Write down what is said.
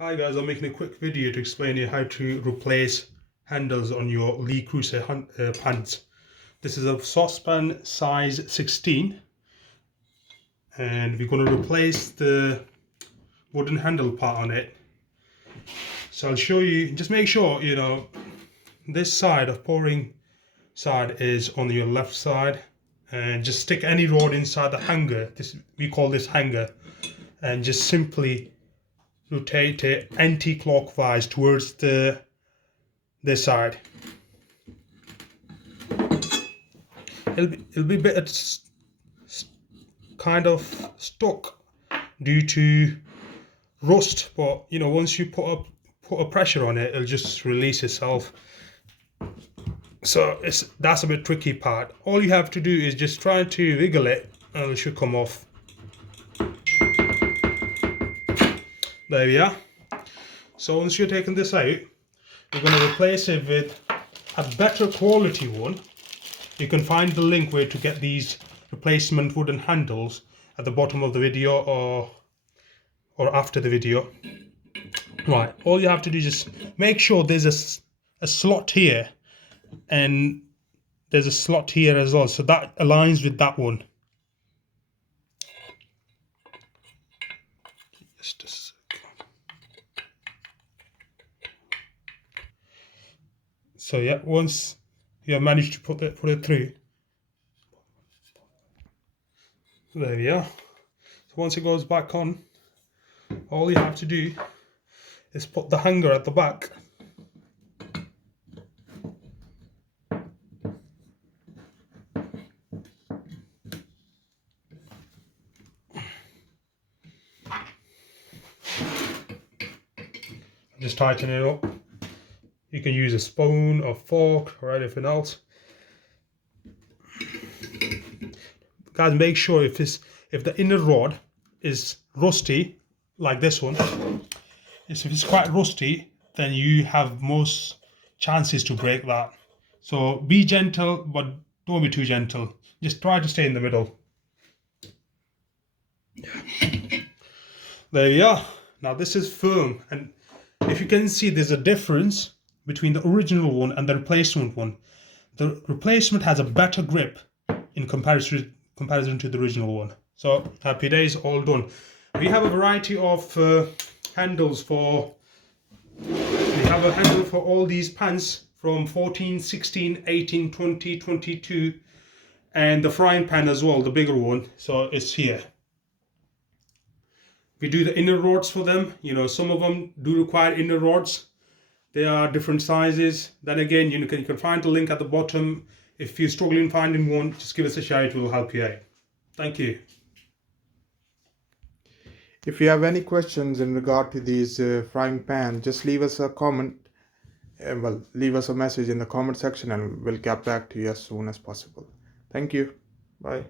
Hi guys, I'm making a quick video to explain you how to replace handles on your Lee Creuset pans. This is a saucepan size 16 and we're going to replace the wooden handle part on it. So I'll show you, just make sure this side of pouring side is on your left side, and just stick any rod inside the hanger. We call this hanger, and just simply rotate it anti-clockwise towards this side. It'll be a bit kind of stuck due to rust, but once you put a pressure on it, it'll just release itself. So that's a bit tricky part. All you have to do is just try to wiggle it and it should come off. There we are. So once you're taking this out, you're going to replace it with a better quality one. You can find the link where to get these replacement wooden handles at the bottom of the video or after the video. Right, all you have to do is just make sure there's a slot here and there's a slot here as well, so that aligns with that one. Just a second. So yeah, once you have managed to put it through, there we are. So once it goes back on, all you have to do is put the hanger at the back. Just tighten it up. You can use a spoon or fork or anything else. Guys, make sure if the inner rod is rusty, like this one, if it's quite rusty, then you have most chances to break that. So be gentle, but don't be too gentle. Just try to stay in the middle. There you are. Now this is firm, and if you can see, there's a difference between the original one and the replacement one. The replacement has a better grip in comparison to the original one. So happy days, all done. We have a variety of handles for. We have a handle for all these pans from 14, 16, 18, 20, 22, and the frying pan as well, the bigger one. So it's here. We do the inner rods for them. Some of them do require inner rods. They are different sizes. Then again, you can find the link at the bottom. If you're struggling finding one, just give us a shout. We'll help you out. Thank you. If you have any questions in regard to these frying pan, just leave us a comment. Leave us a message in the comment section and we'll get back to you as soon as possible. Thank you. Bye.